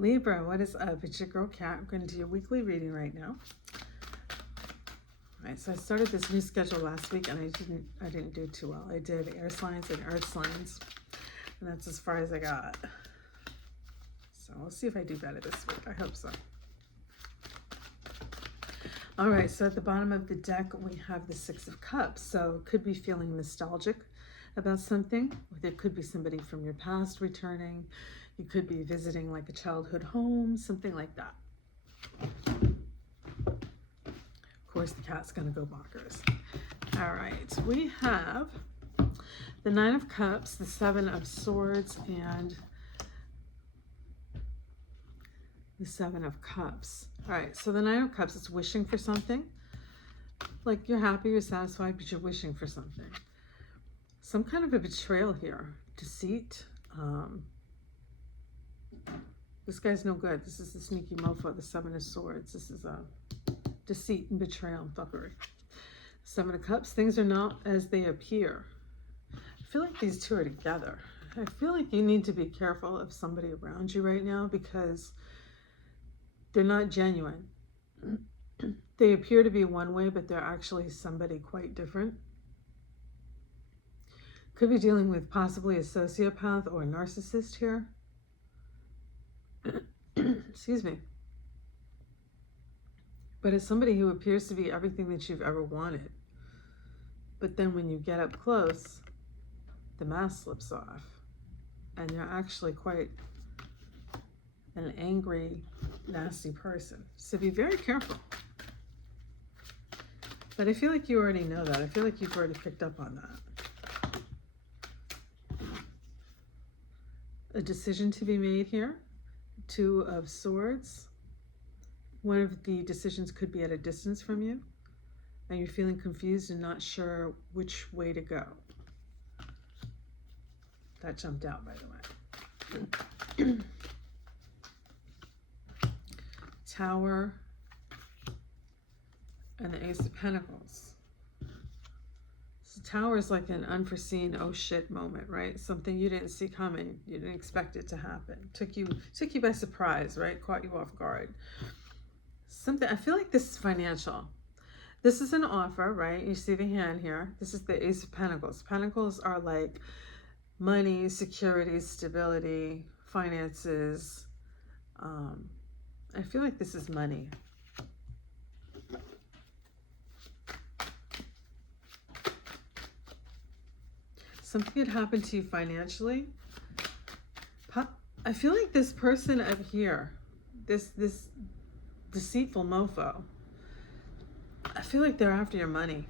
Libra, what is up? It's your girl Kat. I'm going to do your weekly reading right now. All right, so I started this new schedule last week and I didn't do too well. I did air signs and earth signs, and that's as far as I got. So we'll see if I do better this week. I hope so. All right, so at the bottom of the deck, we have the Six of Cups. So could be feeling nostalgic about something. There could be somebody from your past returning. You could be visiting like a childhood home, something like that. Of course, the cat's gonna go bonkers. All right, we have the Nine of Cups, the Seven of Swords, and the Seven of Cups. All right, so the Nine of Cups, it's wishing for something. Like you're happy, you're satisfied, but you're wishing for something. Some kind of a betrayal here, deceit. This guy's no good. This is the sneaky mofo, the Seven of Swords. This is a deceit and betrayal and fuckery. Seven of Cups, things are not as they appear. I feel like these two are together. I feel like you need to be careful of somebody around you right now because they're not genuine. They appear to be one way, but they're actually somebody quite different. Could be dealing with possibly a sociopath or a narcissist here. Excuse me. But it's somebody who appears to be everything that you've ever wanted. But then when you get up close, the mask slips off. And you're actually quite an angry, nasty person. So be very careful. But I feel like you already know that. I feel like you've already picked up on that. A decision to be made here. Two of Swords. One of the decisions could be at a distance from you, and you're feeling confused and not sure which way to go. That jumped out, by the way. Tower and the Ace of Pentacles. So Tower is like an unforeseen oh shit moment, right? Something you didn't see coming. You didn't expect it to happen. Took you by surprise, right? Caught you off guard. Something, I feel like this is financial. This is an offer, right? You see the hand here. This is the Ace of Pentacles. Pentacles are like money, security, stability, finances. I feel like this is money. Something had happened to you financially. I feel like this person up here, this deceitful mofo, I feel like they're after your money.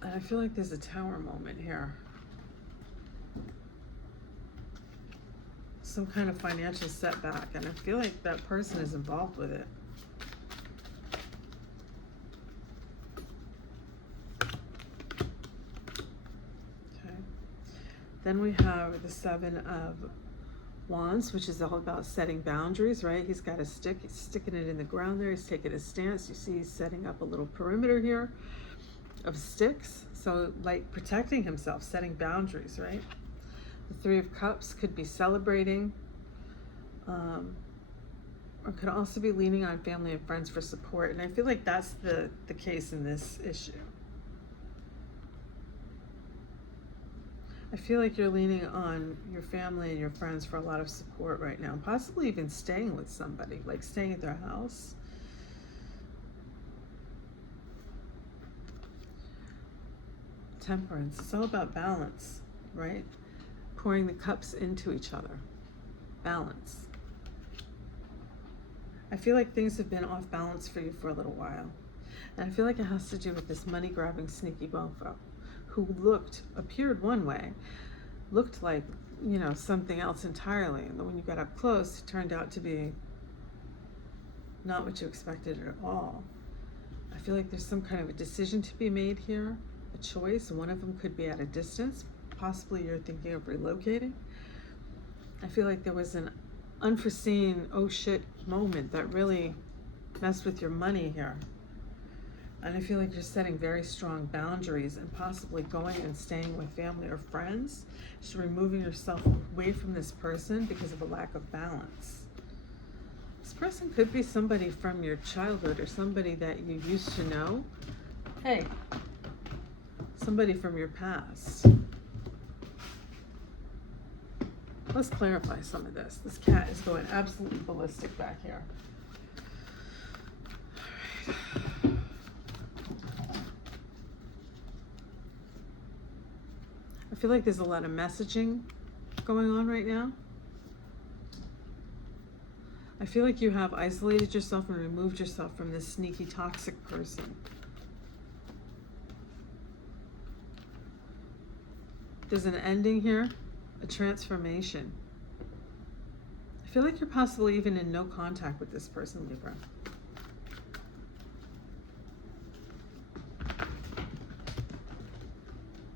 And I feel like there's a Tower moment here. Some kind of financial setback, and I feel like that person is involved with it. Okay. Then we have the Seven of Wands, which is all about setting boundaries, right? He's got a stick, he's sticking it in the ground there, he's taking a stance. You see he's setting up a little perimeter here of sticks. So like protecting himself, setting boundaries, right? The Three of Cups could be celebrating, or could also be leaning on family and friends for support. And I feel like that's the case in this issue. I feel like you're leaning on your family and your friends for a lot of support right now. Possibly even staying with somebody, like staying at their house. Temperance, it's all about balance, right? Pouring the cups into each other. Balance. I feel like things have been off balance for you for a little while. And I feel like it has to do with this money-grabbing, sneaky mofo who appeared one way, looked like, you know, something else entirely. And then when you got up close, it turned out to be not what you expected at all. I feel like there's some kind of a decision to be made here, a choice. One of them could be at a distance. Possibly you're thinking of relocating. I feel like there was an unforeseen oh shit moment that really messed with your money here. And I feel like you're setting very strong boundaries and possibly going and staying with family or friends, just removing yourself away from this person because of a lack of balance. This person could be somebody from your childhood or somebody that you used to know. Hey, somebody from your past. Let's clarify some of this. This cat is going absolutely ballistic back here. All right. I feel like there's a lot of messaging going on right now. I feel like you have isolated yourself and removed yourself from this sneaky, toxic person. There's an ending here, a transformation. I feel like you're possibly even in no contact with this person, Libra.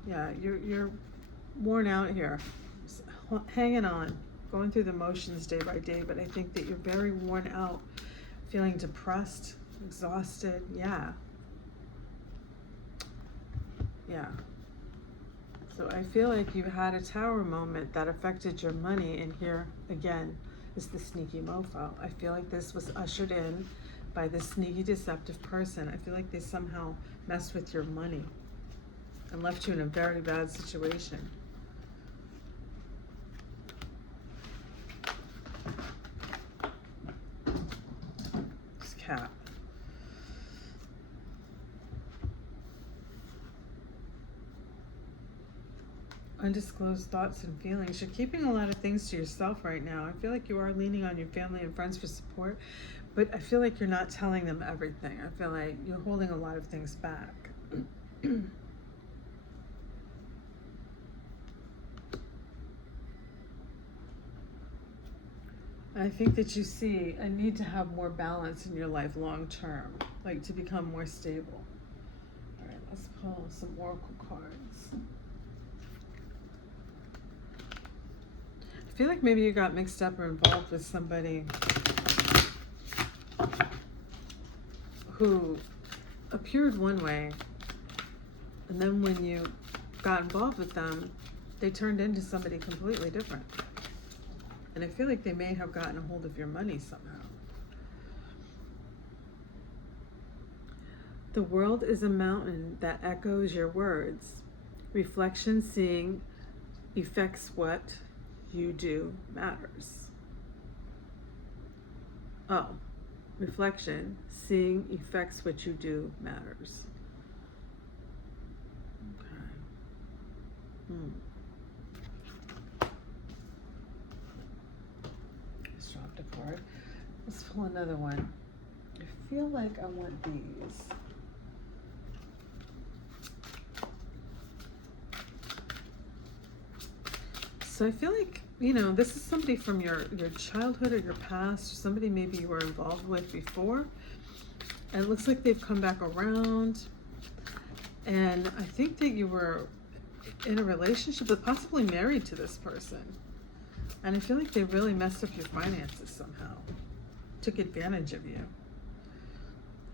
Yeah, you're worn out here, hanging on, going through the motions day by day, but I think that you're very worn out, feeling depressed, exhausted. Yeah. So I feel like you had a tower moment that affected your money, and here again is the sneaky mofo. I feel like this was ushered in by this sneaky, deceptive person. I feel like they somehow messed with your money and left you in a very bad situation. This cat. Undisclosed thoughts and feelings. You're keeping a lot of things to yourself right now. I feel like you are leaning on your family and friends for support, but I feel like you're not telling them everything. I feel like you're holding a lot of things back. I think that you see a need to have more balance in your life long term, like to become more stable. All right, let's pull some oracle cards. I feel like maybe you got mixed up or involved with somebody who appeared one way, and then when you got involved with them, they turned into somebody completely different. And I feel like they may have gotten a hold of your money somehow. The world is a mountain that echoes your words. Reflection seeing affects what you do matters. Oh, reflection seeing affects what you do matters. Okay. Dropped a card. Let's pull another one. I feel like I want these. So I feel like, you know, this is somebody from your childhood or your past, or somebody maybe you were involved with before. And it looks like they've come back around. And I think that you were in a relationship, but possibly married to this person. And I feel like they really messed up your finances somehow. Took advantage of you.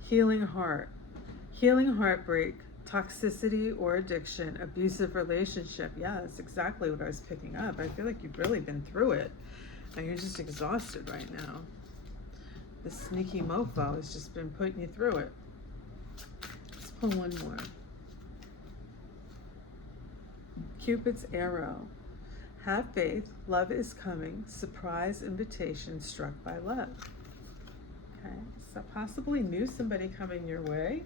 Healing heart. Healing heartbreak, toxicity or addiction, abusive relationship. Yeah, that's exactly what I was picking up. I feel like you've really been through it. And you're just exhausted right now. This sneaky mofo has just been putting you through it. Let's pull one more. Cupid's arrow. Have faith, love is coming, surprise invitation struck by love. Okay, so possibly knew somebody coming your way,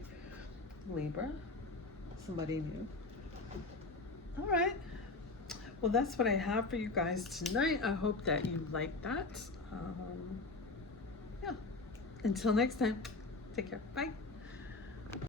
Libra, somebody new. All right, well, that's what I have for you guys tonight. I hope that you like that. Yeah, until next time, take care, bye.